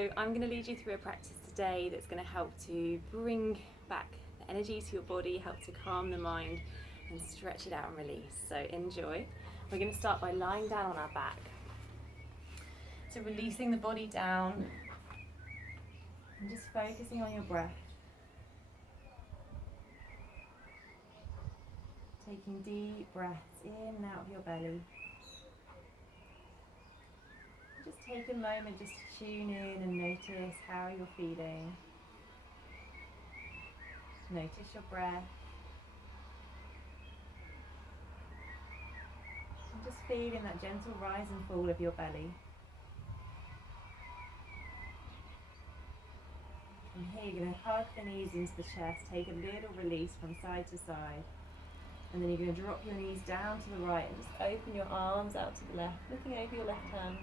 So I'm going to lead you through a practice today that's going to help to bring back the energy to your body, help to calm the mind and stretch it out and release. So enjoy. We're going to start by lying down on our back. So releasing the body down and just focusing on your breath. Taking deep breaths in and out of your belly. Just take a moment just to tune in and notice how you're feeling. Notice your breath. And just feeling that gentle rise and fall of your belly. From here you're going to hug the knees into the chest, take a little release from side to side. And then you're going to drop your knees down to the right and just open your arms out to the left, looking over your left hand.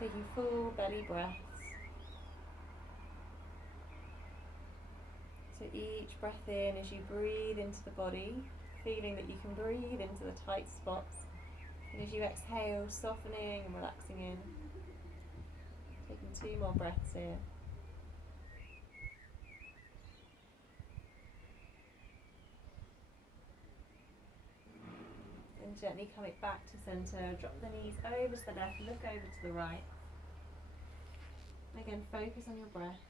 Taking full belly breaths. So each breath in as you breathe into the body, feeling that you can breathe into the tight spots. And as you exhale, softening and relaxing in. Taking 2 more breaths here. And gently coming back to centre, drop the knees over to the left, look over to the right. Again, focus on your breath.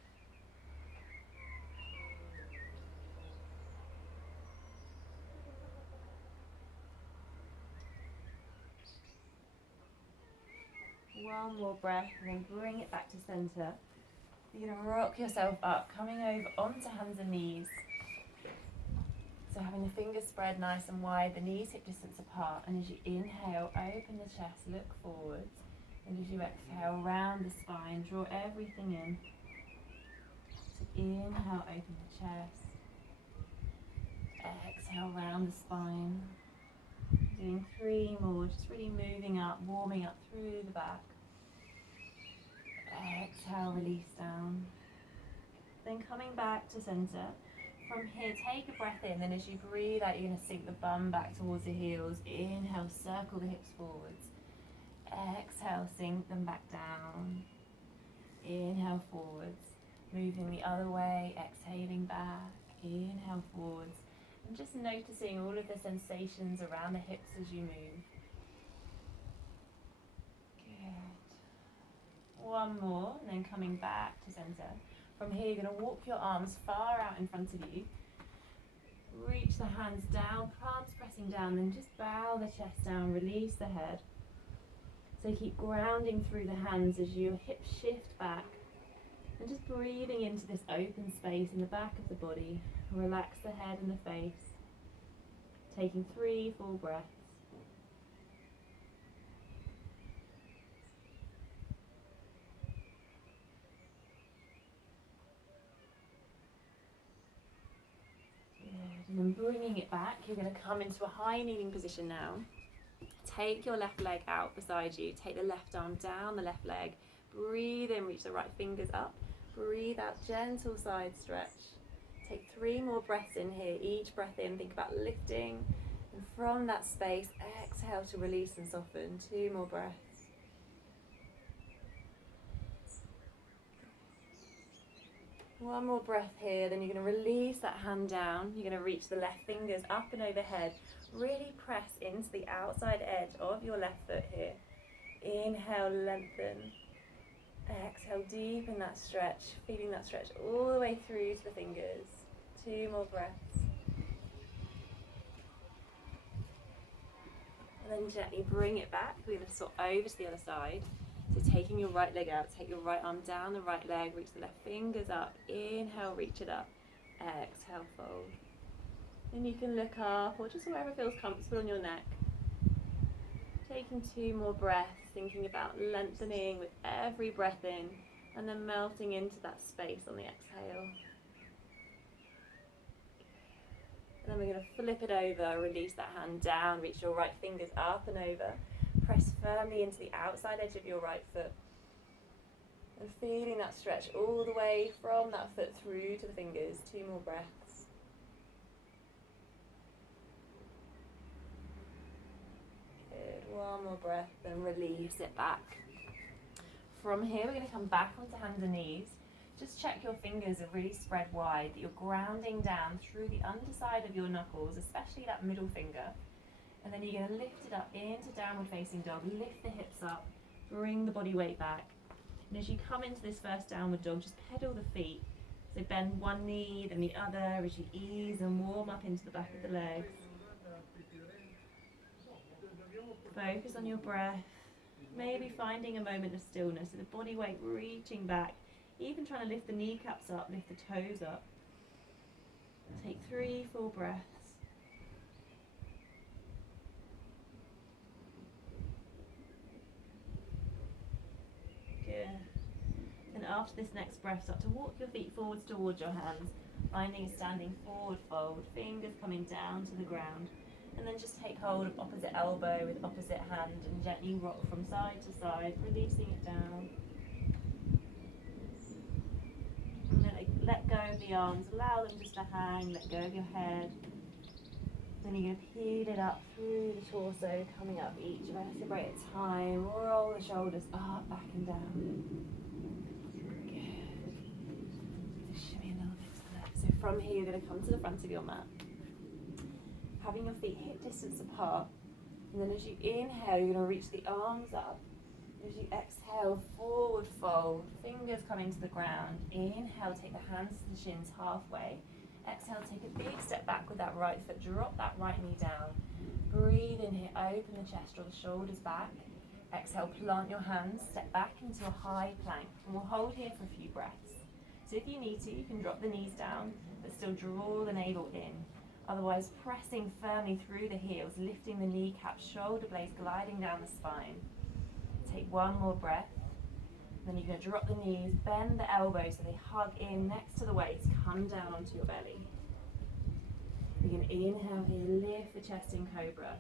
One more breath and then bring it back to centre. You're going to rock yourself up, coming over onto hands and knees. So having the fingers spread nice and wide, the knees hip distance apart. And as you inhale, open the chest, look forwards. And as you exhale, round the spine, draw everything in. So inhale, open the chest. Exhale, round the spine. Doing 3 more, just really moving up, warming up through the back. Exhale, release down. Then coming back to centre. From here, take a breath in, then as you breathe out, you're going to sink the bum back towards the heels. Inhale, circle the hips forwards. Exhale, sink them back down. Inhale, forwards. Moving the other way, exhaling back. Inhale, forwards. And just noticing all of the sensations around the hips as you move. Good. One more, and then coming back to centre. From here, you're going to walk your arms far out in front of you. Reach the hands down, palms pressing down, then just bow the chest down, release the head. So keep grounding through the hands as your hips shift back. And just breathing into this open space in the back of the body. Relax the head and the face. Taking 3 full breaths. And then bringing it back, you're going to come into a high kneeling position now. Take your left leg out beside you. Take the left arm down the left leg. Breathe in, reach the right fingers up. Breathe out, gentle side stretch. Take 3 more breaths in here. Each breath in, think about lifting. And from that space, exhale to release and soften. 2 more breaths. One more breath here, then you're going to release that hand down. You're going to reach the left fingers up and overhead. Really press into the outside edge of your left foot here. Inhale, lengthen. Exhale, deepen that stretch. Feeling that stretch all the way through to the fingers. 2 more breaths. And then gently bring it back. We're going to swap over to the other side. So taking your right leg out, take your right arm down the right leg, reach the left fingers up, inhale, reach it up, exhale, fold. Then you can look up or just wherever feels comfortable on your neck. Taking 2 more breaths, thinking about lengthening with every breath in and then melting into that space on the exhale. And then we're going to flip it over, release that hand down, reach your right fingers up and over. Press firmly into the outside edge of your right foot. And feeling that stretch all the way from that foot through to the fingers. 2 more breaths. Good. 1 more breath, then release it back. from here, we're going to come back onto hands and knees. Just check your fingers are really spread wide, that you're grounding down through the underside of your knuckles, especially that middle finger. And then you're going to lift it up into downward facing dog. Lift the hips up, bring the body weight back. And as you come into this first downward dog, just pedal the feet. So bend one knee, then the other, as you ease and warm up into the back of the legs. Focus on your breath. Maybe finding a moment of stillness, so the body weight reaching back, even trying to lift the kneecaps up, lift the toes up. Take 3 full breaths. Good. And after this next breath, start to walk your feet forwards towards your hands, finding a standing forward fold, fingers coming down to the ground. And then just take hold of opposite elbow with opposite hand and gently rock from side to side, releasing it down. And then let go of the arms, allow them just to hang, let go of your head. Then you're going to peel it up through the torso, coming up each vertebrae at a time. Roll the shoulders up, back and down. Good. Shimmy a little bit to the left. So from here, you're going to come to the front of your mat. Having your feet hip distance apart, and then as you inhale, you're going to reach the arms up. As you exhale, forward fold, fingers come into the ground. Inhale, take the hands to the shins halfway. Exhale, take a big step back with that right foot, drop that right knee down. Breathe in here, open the chest, draw the shoulders back. Exhale, plant your hands, step back into a high plank, and we'll hold here for a few breaths. So if you need to, you can drop the knees down, but still draw the navel in. Otherwise, pressing firmly through the heels, lifting the kneecaps, shoulder blades gliding down the spine. Take one more breath. Then you're going to drop the knees, bend the elbows so they hug in next to the waist, come down onto your belly. You're going to inhale here, lift the chest in cobra.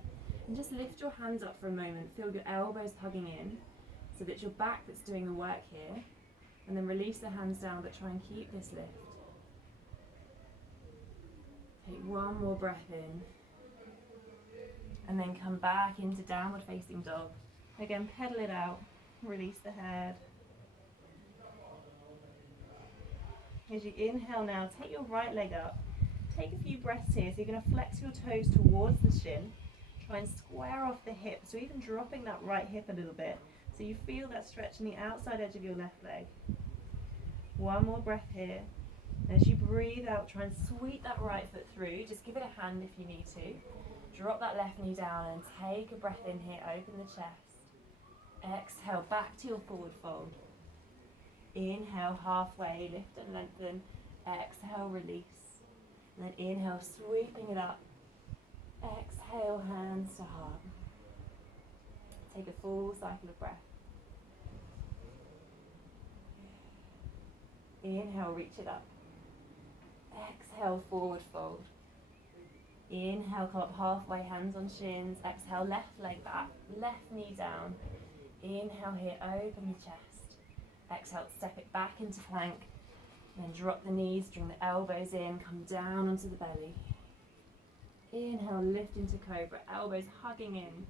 And just lift your hands up for a moment, feel your elbows hugging in, so that it's your back that's doing the work here. And then release the hands down, but try and keep this lift. Take one more breath in, and then come back into downward facing dog. Again, pedal it out, release the head. As you inhale now, take your right leg up. Take a few breaths here, so you're going to flex your toes towards the shin. Try and square off the hip, so even dropping that right hip a little bit, so you feel that stretch in the outside edge of your left leg. One more breath here. As you breathe out, try and sweep that right foot through. Just give it a hand if you need to. Drop that left knee down and take a breath in here. Open the chest. Exhale, back to your forward fold. Inhale, halfway, lift and lengthen. Exhale, release. And then inhale, sweeping it up. Exhale, hands to heart. Take a full cycle of breath. Inhale, reach it up. Exhale, forward fold. Inhale, come up halfway, hands on shins. Exhale, left leg back, left knee down. Inhale here, open the chest. Exhale, step it back into plank. Then drop the knees, bring the elbows in, come down onto the belly. Inhale, lift into cobra, elbows hugging in.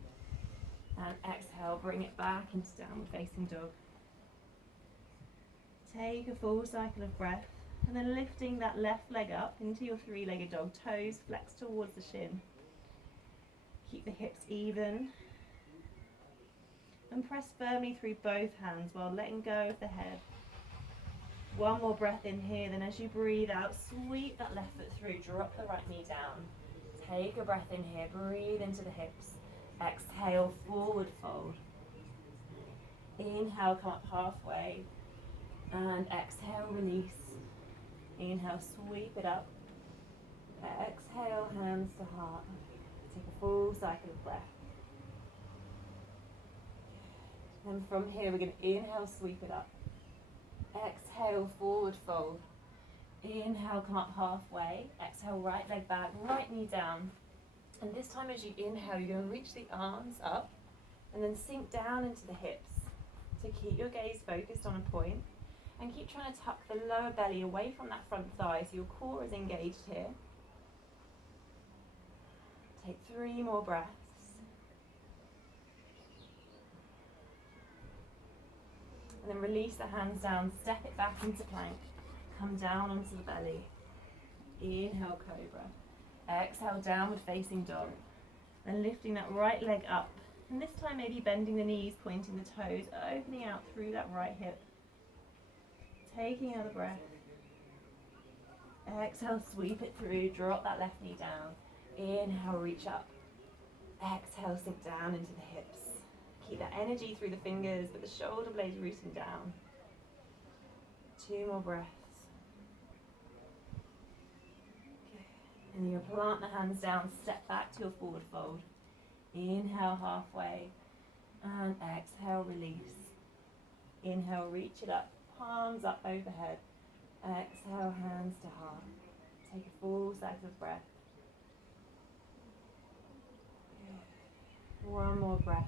And exhale, bring it back into downward facing dog. Take a full cycle of breath, and then lifting that left leg up into your three-legged dog, toes flexed towards the shin. Keep the hips even. And press firmly through both hands while letting go of the head. One more breath in here, then as you breathe out, sweep that left foot through, drop the right knee down. Take a breath in here, breathe into the hips. Exhale, forward fold. Inhale, come up halfway. And exhale, release. Inhale, sweep it up. Exhale, hands to heart. Take a full cycle of breath. And from here, we're going to inhale, sweep it up. Exhale, forward fold. Inhale, come up halfway. Exhale, right leg back, right knee down. And this time as you inhale, you're going to reach the arms up and then sink down into the hips. So keep your gaze focused on a point. And keep trying to tuck the lower belly away from that front thigh so your core is engaged here. Take 3 more breaths. And then release the hands down, step it back into plank. Come down onto the belly. Inhale, cobra. Exhale, downward facing dog. Then lifting that right leg up. And this time maybe bending the knees, pointing the toes, opening out through that right hip. Taking another breath. Exhale, sweep it through, drop that left knee down. Inhale, reach up. Exhale, sink down into the hips. Keep that energy through the fingers, but the shoulder blades rooting down. 2 more breaths. Okay. And you're going to plant the hands down, step back to your forward fold. Inhale, halfway. And exhale, release. Inhale, reach it up, palms up overhead. Exhale, hands to heart. Take a full cycle of breath. One more breath.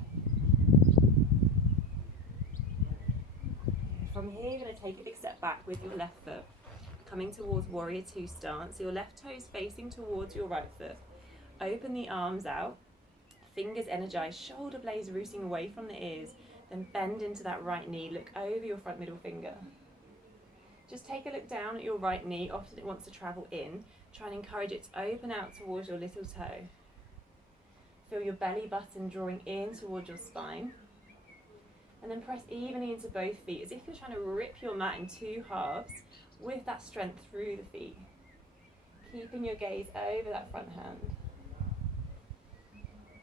From here, you're going to take a big step back with your left foot, coming towards warrior 2 stance. So your left toes facing towards your right foot. Open the arms out, fingers energized, shoulder blades rooting away from the ears. Then bend into that right knee, look over your front middle finger. Just take a look down at your right knee, often it wants to travel in. Try and encourage it to open out towards your little toe. Feel your belly button drawing in towards your spine. And then press evenly into both feet, as if you're trying to rip your mat in 2 halves with that strength through the feet. Keeping your gaze over that front hand.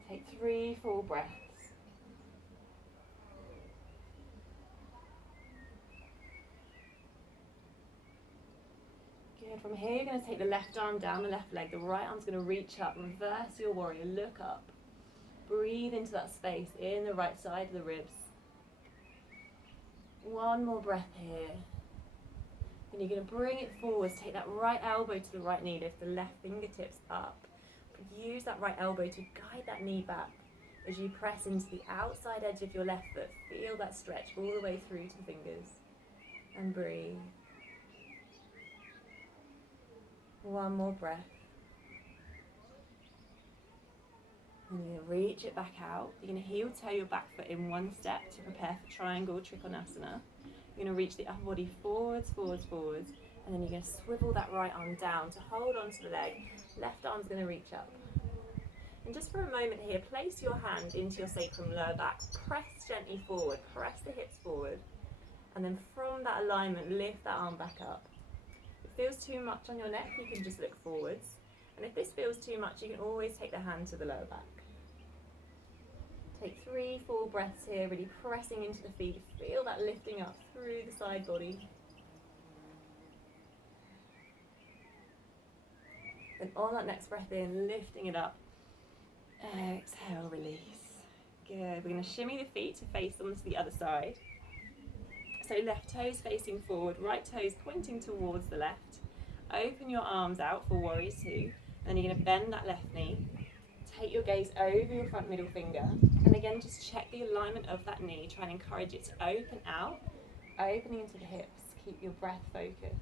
Take 3 full breaths. Good. From here, you're going to take the left arm down the left leg. The right arm's going to reach up. Reverse your warrior. Look up. Breathe into that space in the right side of the ribs. 1 more breath here. Then you're going to bring it forwards. Take that right elbow to the right knee. Lift the left fingertips up. Use that right elbow to guide that knee back as you press into the outside edge of your left foot. Feel that stretch all the way through to the fingers. And breathe. 1 more breath. And you're going to reach it back out. You're going to heel toe your back foot in 1 step to prepare for triangle trikonasana. You're going to reach the upper body forwards, forwards, forwards. And then you're going to swivel that right arm down to hold onto the leg. Left arm's going to reach up. And just for a moment here, place your hand into your sacrum lower back. Press gently forward. Press the hips forward. And then from that alignment, lift that arm back up. If it feels too much on your neck, you can just look forwards. And if this feels too much, you can always take the hand to the lower back. Take 3 full breaths here, really pressing into the feet. Feel that lifting up through the side body. And on that next breath in, lifting it up. Exhale, release. Good. We're going to shimmy the feet to face onto the other side. So left toes facing forward, right toes pointing towards the left. Open your arms out for warrior 2. Then you're going to bend that left knee. Take your gaze over your front middle finger. And again, just check the alignment of that knee. Try and encourage it to open out, opening into the hips. Keep your breath focused.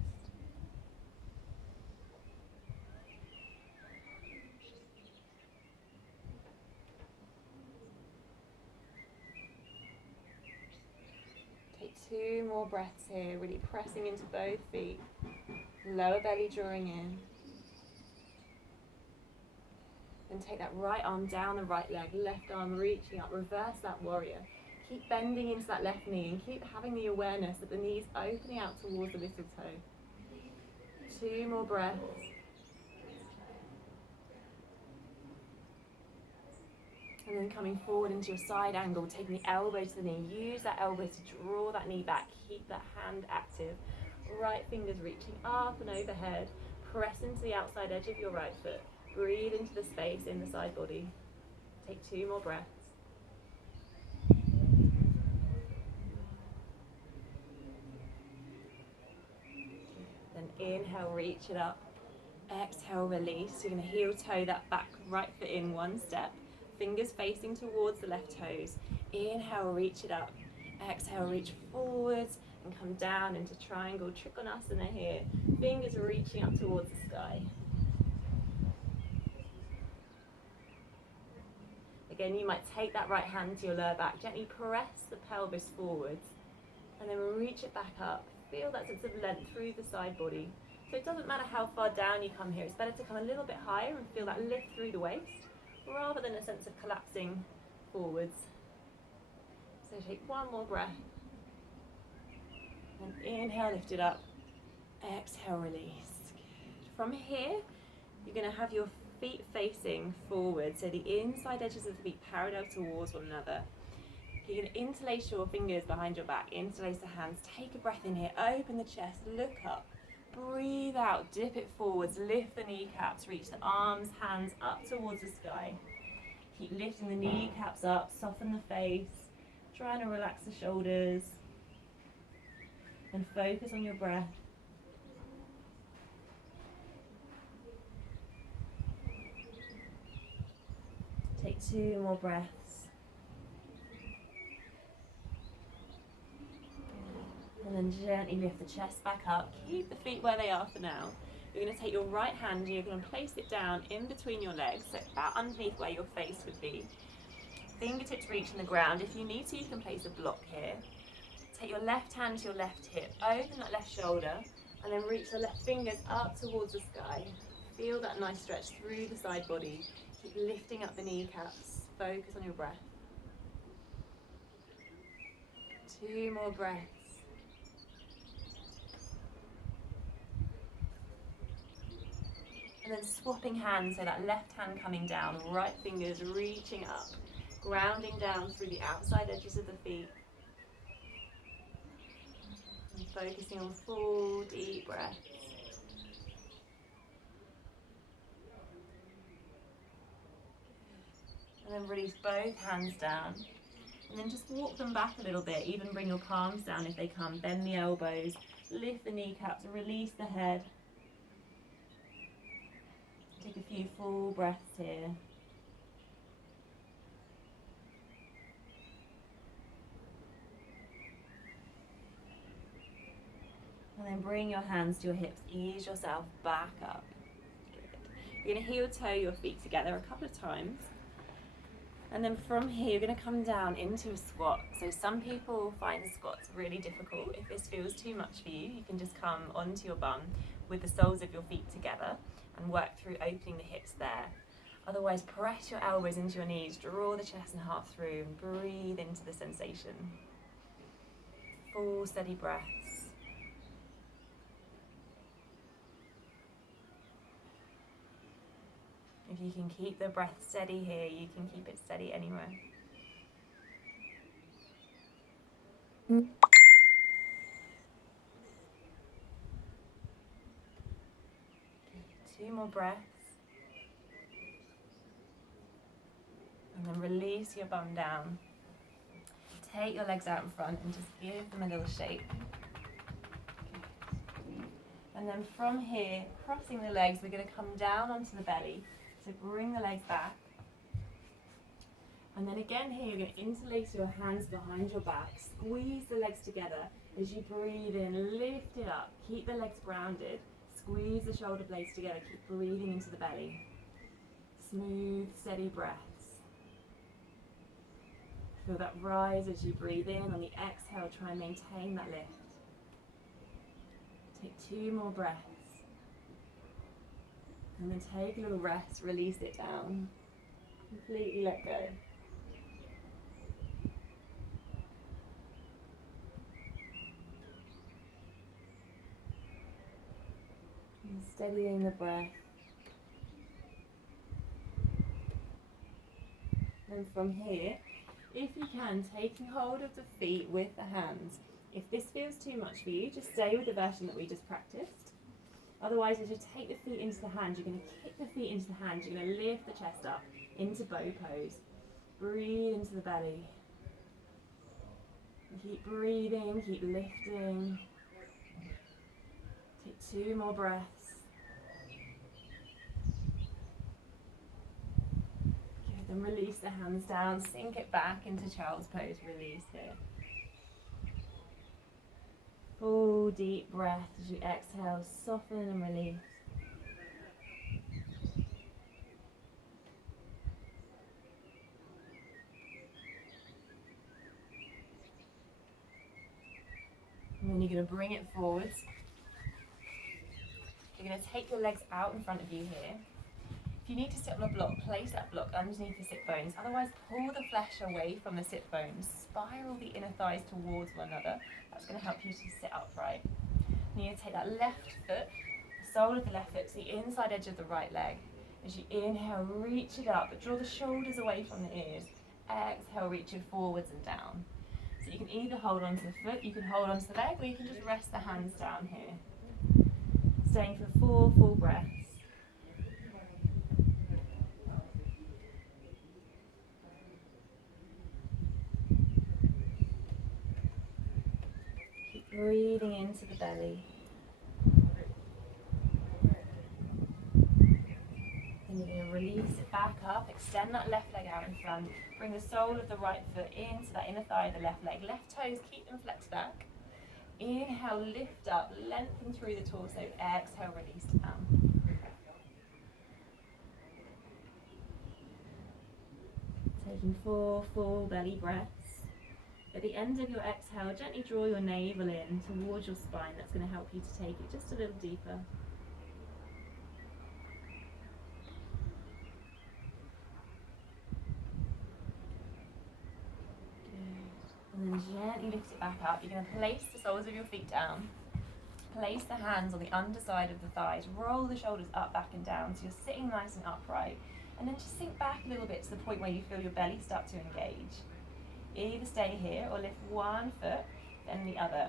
Take 2 more breaths here, really pressing into both feet. Lower belly drawing in. Then take that right arm down the right leg, left arm reaching up, reverse that warrior. Keep bending into that left knee and keep having the awareness that the knee's opening out towards the little toe. 2 more breaths. And then coming forward into your side angle, taking the elbow to the knee. Use that elbow to draw that knee back. Keep that hand active. Right fingers reaching up and overhead. Press into the outside edge of your right foot. Breathe into the space in the side body. Take 2 more breaths. Then inhale, reach it up. Exhale, release. You're going to heel toe that back right foot in 1 step. Fingers facing towards the left toes. Inhale, reach it up. Exhale, reach forwards and come down into triangle trikonasana here. Fingers reaching up towards the sky. Again, you might take that right hand to your lower back. Gently press the pelvis forwards And then reach it back up. Feel that sense of length through the side body. So it doesn't matter how far down you come here, it's better to come a little bit higher and feel that lift through the waist, rather than a sense of collapsing forwards. So take one more breath. And inhale, lift it up. Exhale, release. Good. From here, you're going to have your feet facing forward, so the inside edges of the feet parallel towards one another. You're going to interlace your fingers behind your back, interlace the hands, take a breath in here, open the chest, look up, breathe out, dip it forwards, lift the kneecaps, reach the arms, hands up towards the sky. Keep lifting the kneecaps up, soften the face, trying to relax the shoulders, and focus on your breath. Take 2 more breaths. And then gently lift the chest back up. Keep the feet where they are for now. You're going to take your right hand and you're going to place it down in between your legs, so about underneath where your face would be. Fingertips reaching the ground. If you need to, you can place a block here. Take your left hand to your left hip, open that left shoulder, and then reach the left fingers up towards the sky. Feel that nice stretch through the side body. Keep lifting up the kneecaps. Focus on your breath. 2 more breaths. And then swapping hands, so that left hand coming down, right fingers reaching up, grounding down through the outside edges of the feet. And focusing on full deep breaths. And then release both hands down. And then just walk them back a little bit, even bring your palms down if they come. Bend the elbows, lift the kneecaps, release the head. Take a few full breaths here. And then bring your hands to your hips, ease yourself back up. Good. You're going to heel toe your feet together a couple of times. And then from here, you're going to come down into a squat. So some people find squats really difficult. If this feels too much for you, you can just come onto your bum with the soles of your feet together and work through opening the hips there. Otherwise, press your elbows into your knees, draw the chest and heart through, and breathe into the sensation. Full, steady breaths. If you can keep the breath steady here, you can keep it steady anywhere. Okay, 2 more breaths. And then release your bum down. Take your legs out in front and just give them a little shake. Good. And then from here, crossing the legs, we're going to come down onto the belly. So bring the legs back. And then again here, you're going to interlace your hands behind your back. Squeeze the legs together. As you breathe in, lift it up. Keep the legs grounded. Squeeze the shoulder blades together. Keep breathing into the belly. Smooth, steady breaths. Feel that rise as you breathe in. On the exhale, try and maintain that lift. Take 2 more breaths. And then take a little rest, release it down. Completely let go. And steadying the breath. And from here, if you can, taking hold of the feet with the hands. If this feels too much for you, just stay with the version that we just practiced. Otherwise, as you take the feet into the hands, you're going to kick the feet into the hands. You're going to lift the chest up into bow pose. Breathe into the belly. And keep breathing, keep lifting. Take 2 more breaths. Good, then release the hands down, sink it back into child's pose. Release here. Full deep breath as you exhale, soften and release. And then you're going to bring it forwards. You're going to take your legs out in front of you here. If you need to sit on a block, place that block underneath the sit bones. Otherwise, pull the flesh away from the sit bones. Spiral the inner thighs towards one another. That's going to help you to sit upright. And you're going to take that left foot, the sole of the left foot to the inside edge of the right leg. As you inhale, reach it up, but draw the shoulders away from the ears. Exhale, reach it forwards and down. So you can either hold onto the foot, you can hold onto the leg, or you can just rest the hands down here. Staying for 4 full breaths. Keep breathing into the belly. And you're going to release it back up, extend that left leg out in front, bring the sole of the right foot into that inner thigh of the left leg. Left toes, keep them flexed back. Inhale, lift up, lengthen through the torso. Exhale, release down. Taking 4 full belly breaths. At the end of your exhale, gently draw your navel in towards your spine. That's going to help you to take it just a little deeper. And then gently lift it back up. You're going to place the soles of your feet down. Place the hands on the underside of the thighs. Roll the shoulders up, back and down so you're sitting nice and upright. And then just sink back a little bit to the point where you feel your belly start to engage. Either stay here or lift one foot, then the other.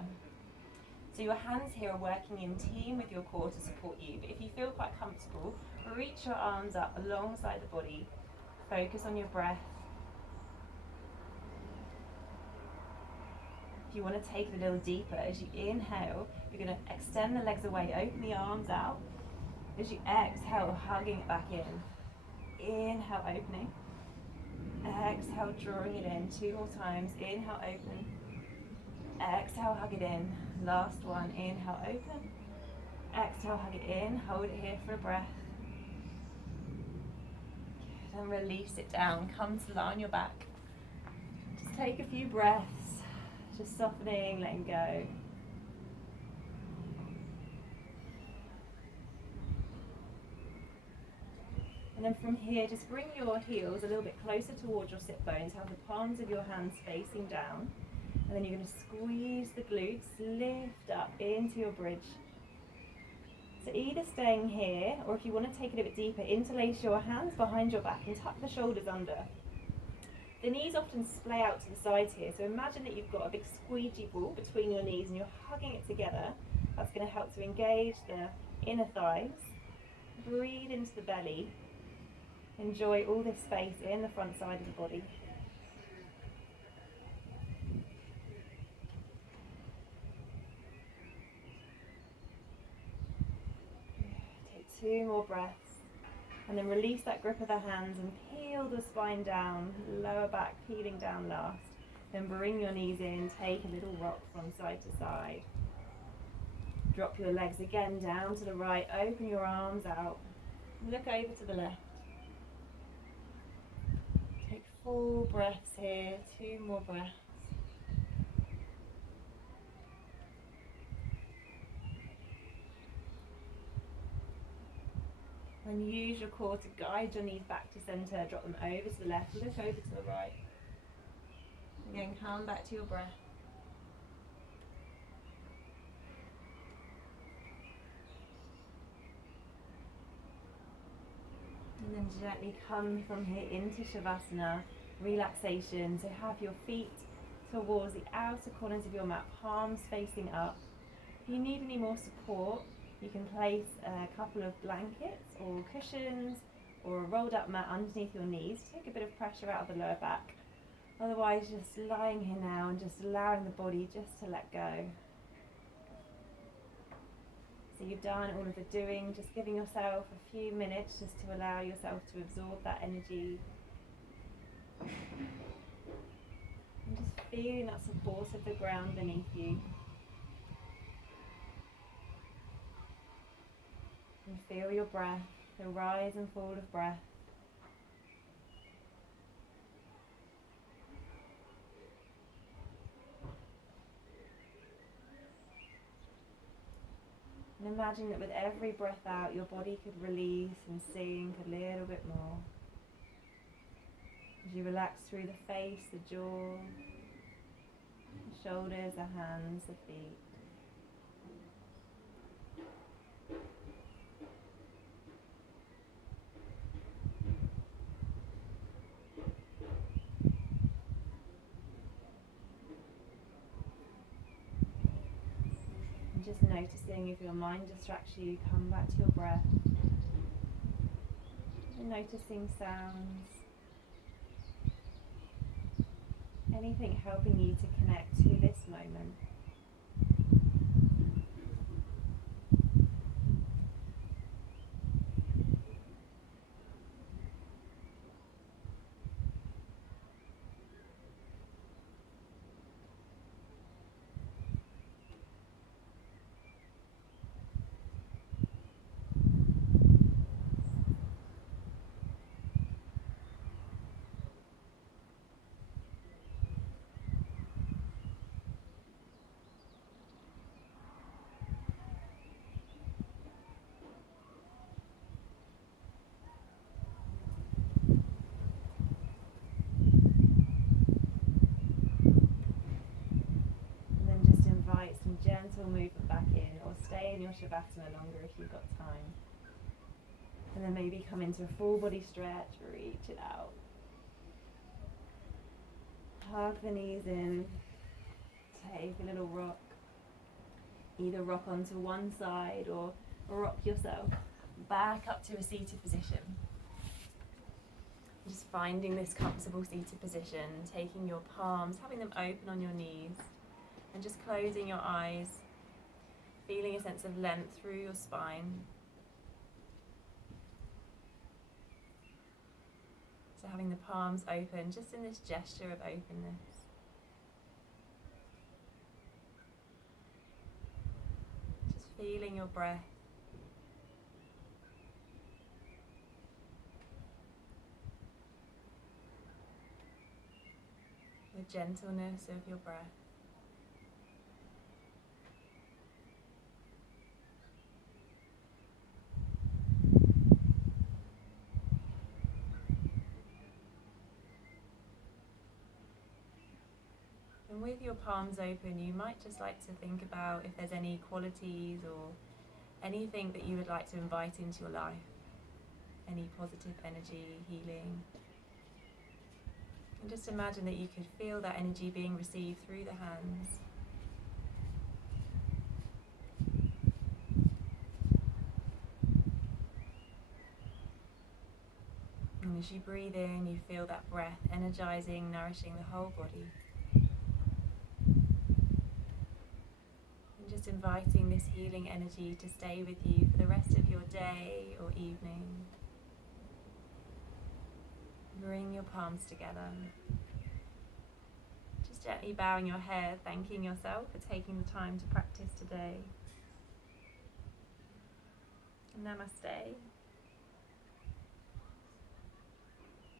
So your hands here are working in team with your core to support you. But if you feel quite comfortable, reach your arms up alongside the body. Focus on your breath. If you want to take it a little deeper, as you inhale, you're going to extend the legs away, open the arms out. As you exhale, hugging it back in. Inhale, opening. Exhale, drawing it in. 2 more times. Inhale, open. Exhale, hug it in. Last one. Inhale, open. Exhale, hug it in. Hold it here for a breath. Good. And release it down. Come to lie on your back. Just take a few breaths. Just softening, letting go. And then from here, just bring your heels a little bit closer towards your sit bones. Have the palms of your hands facing down. And then you're going to squeeze the glutes, lift up into your bridge. So either staying here, or if you want to take it a bit deeper, interlace your hands behind your back and tuck the shoulders under. The knees often splay out to the sides here, so imagine that you've got a big squeegee ball between your knees and you're hugging it together. That's going to help to engage the inner thighs. Breathe into the belly. Enjoy all this space in the front side of the body. Take 2 more breaths. And then release that grip of the hands and peel the spine down, lower back peeling down last. Then bring your knees in, take a little rock from side to side. Drop your legs again down to the right, open your arms out. Look over to the left. Take 4 breaths here, 2 more breaths. And use your core to guide your knees back to center. Drop them over to the left, look over to the right. Again, come back to your breath. And then gently come from here into Shavasana, relaxation. So have your feet towards the outer corners of your mat, palms facing up. If you need any more support, you can place a couple of blankets or cushions or a rolled up mat underneath your knees to take a bit of pressure out of the lower back. Otherwise, just lying here now and just allowing the body just to let go. So you've done all of the doing, just giving yourself a few minutes just to allow yourself to absorb that energy. And just feeling that support of the ground beneath you. And feel your breath, the rise and fall of breath. And imagine that with every breath out, your body could release and sink a little bit more. As you relax through the face, the jaw, the shoulders, the hands, the feet. And just noticing if your mind distracts you, come back to your breath. And noticing sounds. Anything helping you to connect to this moment. Some gentle movement back in, or stay in your Shavasana longer if you've got time. And then maybe come into a full body stretch, reach it out. Hug the knees in, take a little rock. Either rock onto one side or rock yourself back up to a seated position. Just finding this comfortable seated position, taking your palms, having them open on your knees. And just closing your eyes, feeling a sense of length through your spine. So having the palms open, just in this gesture of openness. Just feeling your breath. The gentleness of your breath. And with your palms open, you might just like to think about if there's any qualities or anything that you would like to invite into your life. Any positive energy, healing. And just imagine that you could feel that energy being received through the hands. And as you breathe in, you feel that breath energizing, nourishing the whole body. Just inviting this healing energy to stay with you for the rest of your day or evening. Bring your palms together. Just gently bowing your head, thanking yourself for taking the time to practice today. Namaste.